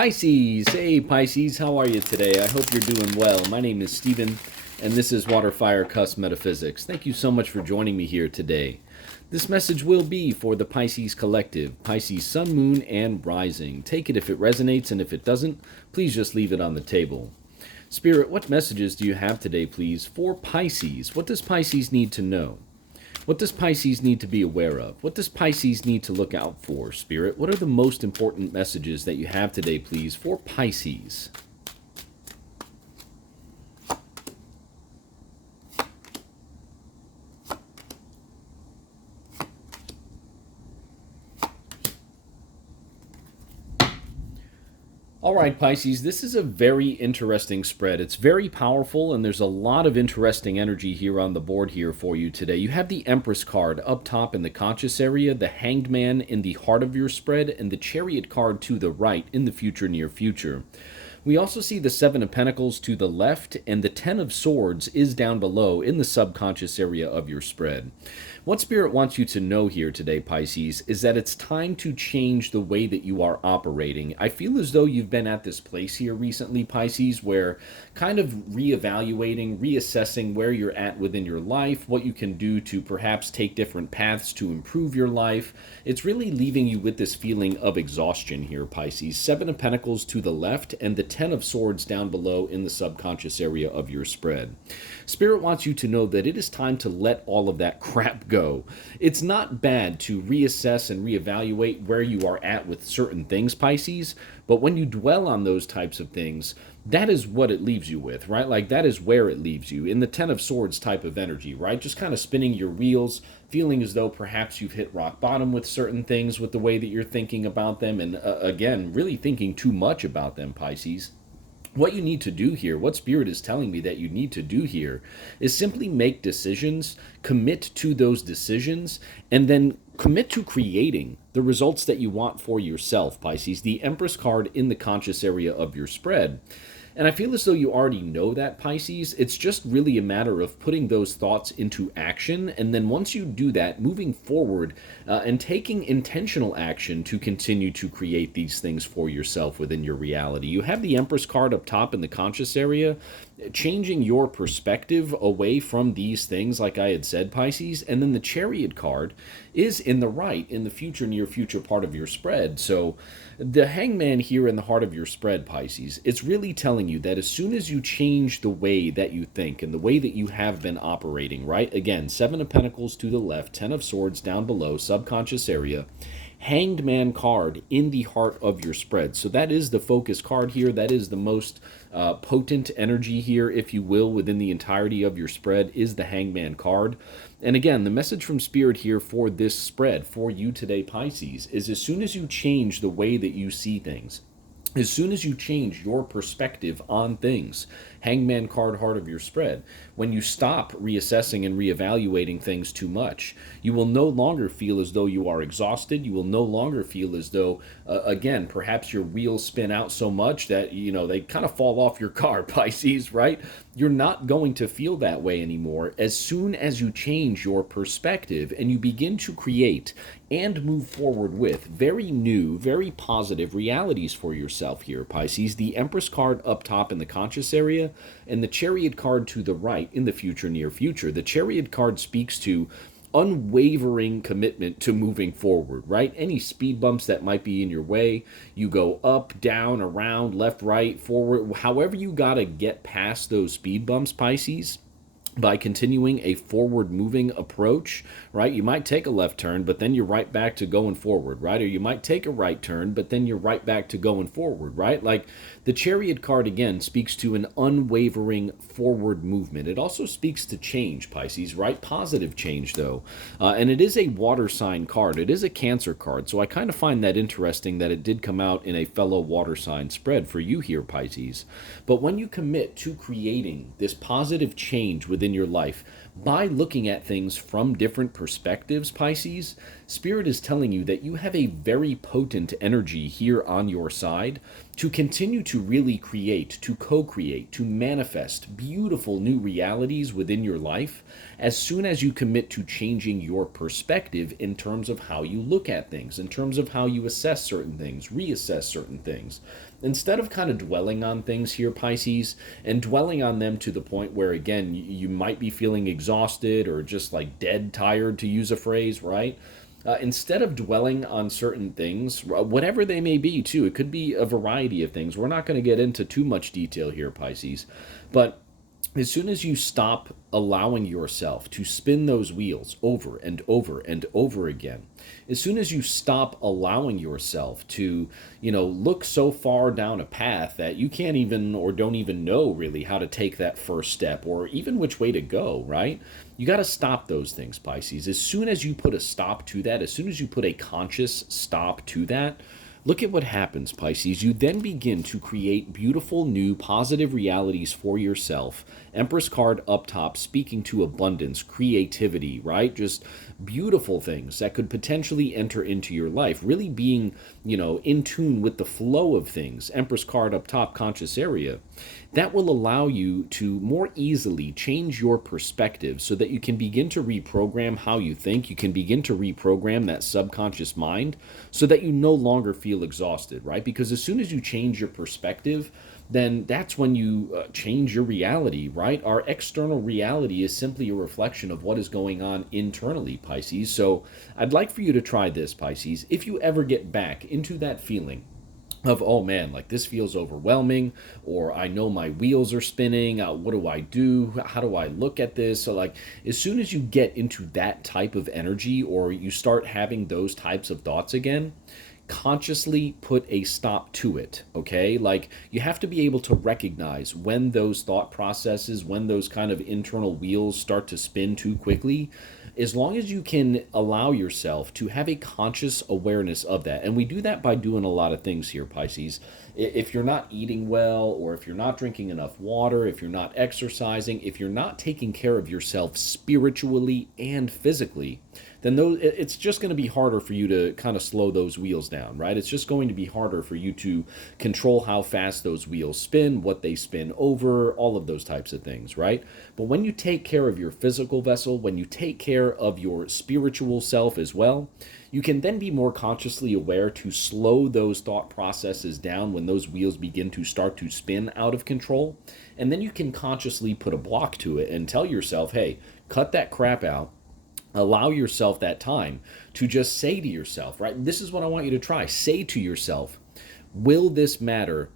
Pisces! Hey Pisces, how are you today? I hope you're doing well. My name is Steven, and this is WATERFIRECUSP Metaphysics. Thank you so much for joining me here today. This message will be for the Pisces Collective, Pisces Sun, Moon, and Rising. Take it if it resonates, and if it doesn't, please just leave it on the table. Spirit, what messages do you have today, please, for Pisces? What does Pisces need to know? What does Pisces need to be aware of? What does Pisces need to look out for, Spirit? What are the most important messages that you have today, please, for Pisces? All right, Pisces, this is a very interesting spread. It's very powerful, and there's a lot of interesting energy here on the board here for you today. You have the Empress card up top in the conscious area, the Hanged Man in the heart of your spread, and the Chariot card to the right in the future, near future. We also see the Seven of Pentacles to the left, and the Ten of Swords is down below in the subconscious area of your spread. What Spirit wants you to know here today, Pisces, is that it's time to change the way that you are operating. I feel as though you've been at this place here recently, Pisces, where kind of reevaluating, reassessing where you're at within your life, what you can do to perhaps take different paths to improve your life. It's really leaving you with this feeling of exhaustion here, Pisces. Seven of Pentacles to the left, and the Ten of Swords down below in the subconscious area of your spread. Spirit wants you to know that it is time to let all of that crap go. It's not bad to reassess and reevaluate where you are at with certain things, Pisces, but when you dwell on those types of things, that is what it leaves you with, right? Like, that is where it leaves you, in the Ten of Swords type of energy, right? Just kind of spinning your wheels, feeling as though perhaps you've hit rock bottom with certain things, with the way that you're thinking about them, and again, really thinking too much about them, Pisces. What you need to do here, what Spirit is telling me that you need to do here, is simply make decisions, commit to those decisions, and then commit to creating the results that you want for yourself, Pisces. The Empress card in the conscious area of your spread. And I feel as though you already know that, Pisces. It's just really a matter of putting those thoughts into action. And then once you do that, moving forward and taking intentional action to continue to create these things for yourself within your reality. You have the Empress card up top in the conscious area, changing your perspective away from these things, like I had said, Pisces. And then the Chariot card is in the right, in the future, near future part of your spread. So the Hangman here in the heart of your spread, Pisces, it's really telling you that as soon as you change the way that you think and the way that you have been operating, right? Again, Seven of Pentacles to the left, Ten of Swords down below, subconscious area, Hanged Man card in the heart of your spread. So that is the focus card here. That is the most potent energy here, if you will, within the entirety of your spread, is the Hangman card. And again, the message from Spirit here for this spread, for you today, Pisces, is as soon as you change the way that you see things, as soon as you change your perspective on things, Hangman card, heart of your spread, when you stop reassessing and reevaluating things too much, you will no longer feel as though you are exhausted. You will no longer feel as though, again, perhaps your wheels spin out so much that, you know, they kind of fall off your car, Pisces, right? You're not going to feel that way anymore as soon as you change your perspective and you begin to create and move forward with very new, very positive realities for yourself here, Pisces. The Empress card up top in the conscious area, and the Chariot card to the right in the future, near future. The Chariot card speaks to unwavering commitment to moving forward, right? Any speed bumps that might be in your way, you go up, down, around, left, right, forward, however you got to get past those speed bumps, Pisces, by continuing a forward-moving approach, right? You might take a left turn, but then you're right back to going forward, right? Or you might take a right turn, but then you're right back to going forward, right? Like, the Chariot card, again, speaks to an unwavering forward movement. It also speaks to change, Pisces, right? Positive change, though. And it is a water sign card. It is a Cancer card, so I kind of find that interesting that it did come out in a fellow water sign spread for you here, Pisces. But when you commit to creating this positive change within your life by looking at things from different perspectives, Pisces, Spirit is telling you that you have a very potent energy here on your side to continue to really create, to co create, to manifest beautiful new realities within your life as soon as you commit to changing your perspective in terms of how you look at things, in terms of how you assess certain things, reassess certain things. Instead of kind of dwelling on things here, Pisces, and dwelling on them to the point where, again, you might be feeling exhausted or just like dead tired, to use a phrase, right? Instead of dwelling on certain things, whatever they may be, too, it could be a variety of things. We're not going to get into too much detail here, Pisces, but as soon as you stop allowing yourself to spin those wheels over and over and over again, as soon as you stop allowing yourself to, look so far down a path that you can't even or don't even know really how to take that first step or even which way to go, right? You got to stop those things, Pisces. As soon as you put a stop to that, as soon as you put a conscious stop to that, look at what happens, Pisces. You then begin to create beautiful, new, positive realities for yourself. Empress card up top, speaking to abundance, creativity, right? Just beautiful things that could potentially enter into your life. Really being, in tune with the flow of things. Empress card up top, conscious area. That will allow you to more easily change your perspective so that you can begin to reprogram how you think. You can begin to reprogram that subconscious mind so that you no longer feel exhausted, right? Because as soon as you change your perspective, then that's when you change your reality, right? Our external reality is simply a reflection of what is going on internally, Pisces. So I'd like for you to try this, Pisces. If you ever get back into that feeling of, oh man, like this feels overwhelming, or I know my wheels are spinning, what do I do, how do I look at this? So like as soon as you get into that type of energy or you start having those types of thoughts again, consciously put a stop to it, okay? Like you have to be able to recognize when those thought processes, when those kind of internal wheels start to spin too quickly. As long as you can allow yourself to have a conscious awareness of that, and we do that by doing a lot of things here, Pisces. If you're not eating well, or if you're not drinking enough water, if you're not exercising, if you're not taking care of yourself spiritually and physically, then it's just going to be harder for you to kind of slow those wheels down, right? It's just going to be harder for you to control how fast those wheels spin, what they spin over, all of those types of things, right? But when you take care of your physical vessel, when you take care of your spiritual self as well, you can then be more consciously aware to slow those thought processes down when those wheels begin to start to spin out of control. And then you can consciously put a block to it and tell yourself, hey, cut that crap out. Allow yourself that time to just say to yourself, right? This is what I want you to try. Say to yourself, will this matter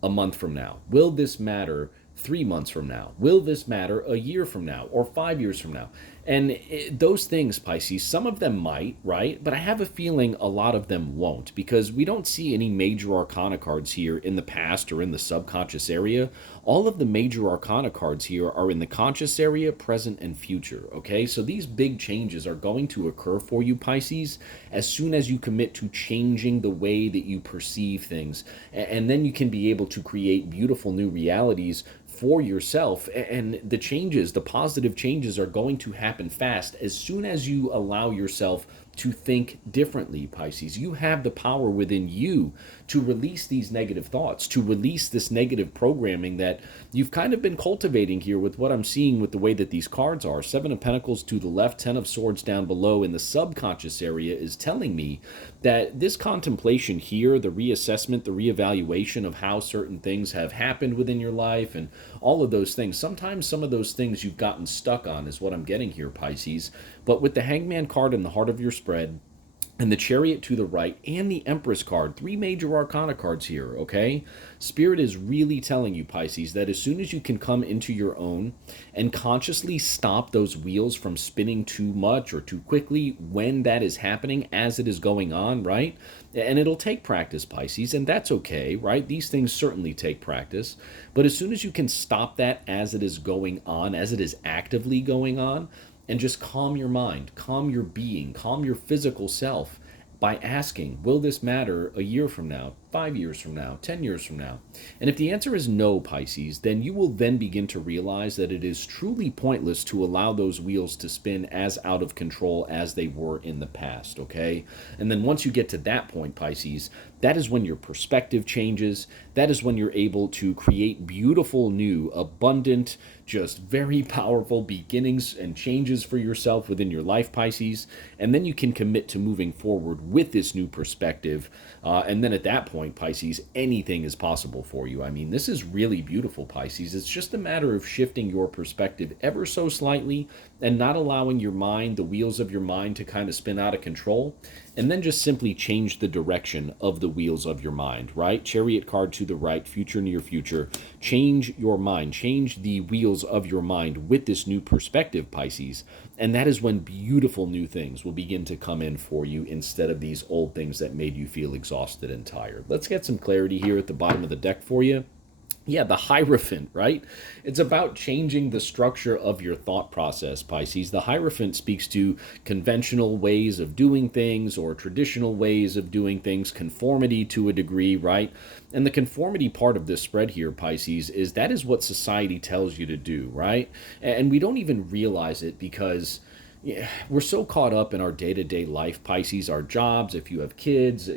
a month from now? Will this matter 3 months from now? Will this matter a year from now or 5 years from now? And those things, Pisces, some of them might, right? But I have a feeling a lot of them won't, because we don't see any major arcana cards here in the past or in the subconscious area. All of the major arcana cards here are in the conscious area, present, and future, okay? So these big changes are going to occur for you, Pisces, as soon as you commit to changing the way that you perceive things. And then you can be able to create beautiful new realities for yourself, and the changes, the positive changes, are going to happen fast as soon as you allow yourself to think differently, Pisces. You have the power within you to release these negative thoughts, to release this negative programming that you've kind of been cultivating here with what I'm seeing with the way that these cards are. 7 of Pentacles to the left, 10 of Swords down below in the subconscious area is telling me that this contemplation here, the reassessment, the reevaluation of how certain things have happened within your life and all of those things, sometimes some of those things you've gotten stuck on is what I'm getting here, Pisces. But with the Hangman card in the heart of your spread, and the Chariot to the right, and the Empress card, 3 major arcana cards here, okay? Spirit is really telling you, Pisces, that as soon as you can come into your own and consciously stop those wheels from spinning too much or too quickly when that is happening, as it is going on, right? And it'll take practice, Pisces, and that's okay, right? These things certainly take practice. But as soon as you can stop that as it is going on, as it is actively going on, and just calm your mind, calm your being, calm your physical self by asking, will this matter a year from now? 5 years from now, 10 years from now? And if the answer is no, Pisces, then you will then begin to realize that it is truly pointless to allow those wheels to spin as out of control as they were in the past, okay? And then once you get to that point, Pisces, that is when your perspective changes. That is when you're able to create beautiful, new, abundant, just very powerful beginnings and changes for yourself within your life, Pisces. And then you can commit to moving forward with this new perspective. And then at that point, Pisces, anything is possible for you. I mean, this is really beautiful, Pisces. It's just a matter of shifting your perspective ever so slightly and not allowing your mind, the wheels of your mind, to kind of spin out of control. And then just simply change the direction of the wheels of your mind, right? Chariot card to the right, future, near future. Change your mind, change the wheels of your mind with this new perspective, Pisces. And that is when beautiful new things will begin to come in for you instead of these old things that made you feel exhausted and tired. Let's get some clarity here at the bottom of the deck for you. Yeah, the Hierophant, right? It's about changing the structure of your thought process, Pisces. The Hierophant speaks to conventional ways of doing things or traditional ways of doing things, conformity to a degree, right? And the conformity part of this spread here, Pisces, is that is what society tells you to do, right? And we don't even realize it because we're so caught up in our day-to-day life, Pisces, our jobs, if you have kids,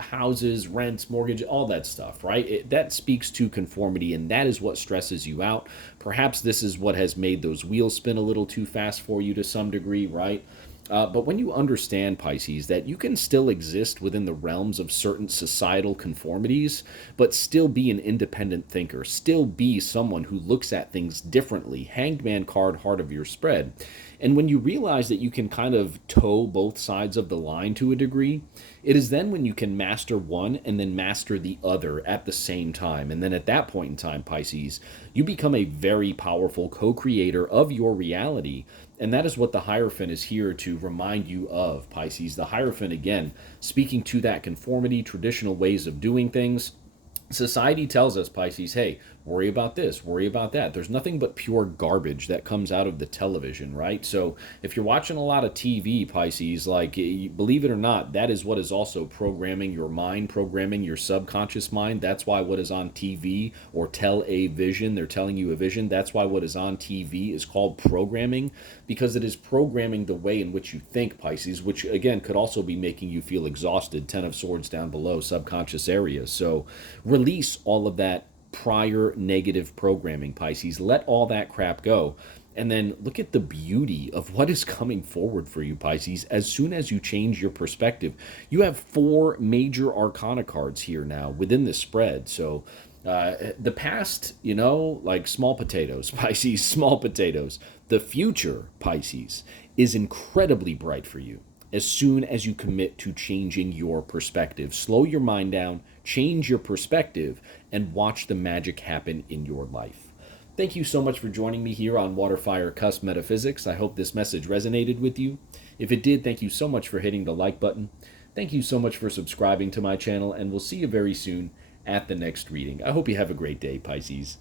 houses, rents, mortgage, all that stuff, right? That speaks to conformity, and that is what stresses you out. Perhaps this is what has made those wheels spin a little too fast for you to some degree, right? But when you understand, Pisces, that you can still exist within the realms of certain societal conformities, but still be an independent thinker, still be someone who looks at things differently, Hanged Man card, heart of your spread. And when you realize that you can kind of toe both sides of the line to a degree, it is then when you can master one and then master the other at the same time. And then at that point in time, Pisces, you become a very powerful co-creator of your reality. And that is what the Hierophant is here to remind you of, Pisces. The Hierophant, again, speaking to that conformity, traditional ways of doing things. Society tells us, Pisces, hey, worry about this, worry about that. There's nothing but pure garbage that comes out of the television, right? So if you're watching a lot of TV, Pisces, like, believe it or not, that is what is also programming your mind, programming your subconscious mind. That's why what is on TV or tell-a-vision, they're telling you a vision. That's why what is on TV is called programming, because it is programming the way in which you think, Pisces, which again could also be making you feel exhausted. 10 of Swords down below, subconscious areas. So release all of that prior negative programming, Pisces. Let all that crap go. And then look at the beauty of what is coming forward for you, Pisces. As soon as you change your perspective, you have 4 major arcana cards here now within the spread. So the past, like small potatoes, Pisces, small potatoes. The future, Pisces, is incredibly bright for you as soon as you commit to changing your perspective. Slow your mind down, change your perspective, and watch the magic happen in your life. Thank you so much for joining me here on Water, Fire, Cusp Metaphysics. I hope this message resonated with you. If it did, thank you so much for hitting the like button. Thank you so much for subscribing to my channel, and we'll see you very soon at the next reading. I hope you have a great day, Pisces.